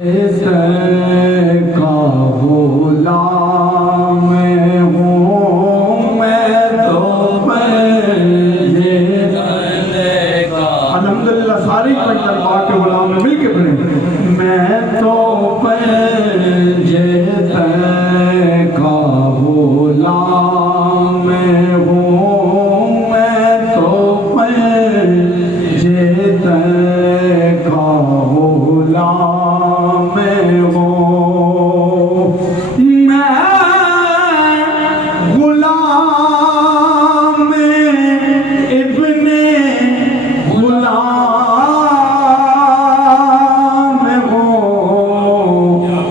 का गुलाम हूँ मैं तो अल्हम्दुलिल्लाह सारी पंजाब के गुलाम में मिल के पढ़े। मैं तो पंजे का गुलाम हूँ मैं तो पंजे का गुलाम हूँ मैं गुलाम इब्ने गुलाम हूँ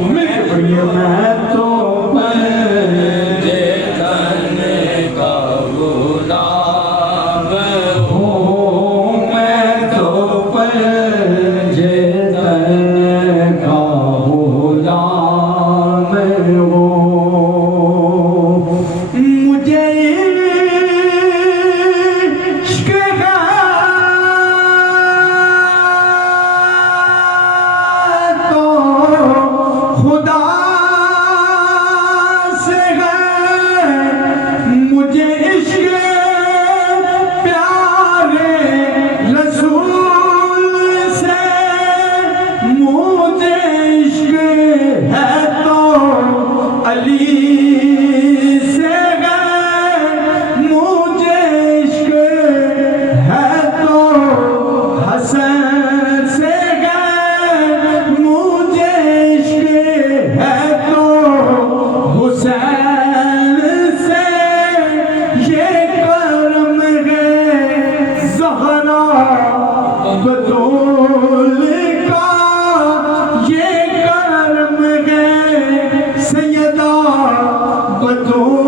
मिलके पढ़िए। मैं तो पंजे का गुलाम हूँ मैं तो पंजे का गुलाम हूँ। मुझे इश्क़ है तो खुदा से है, मुझे इश्क़ प्यारे रसूल से, मुझे इश्क़ है तो अली से है, मुझे इश्क़ है तो हसन से है, मुझे इश्क़ है तो हुसैन से। ये करम है ज़हरा बतूल का, ये करम है सैयदा बतूल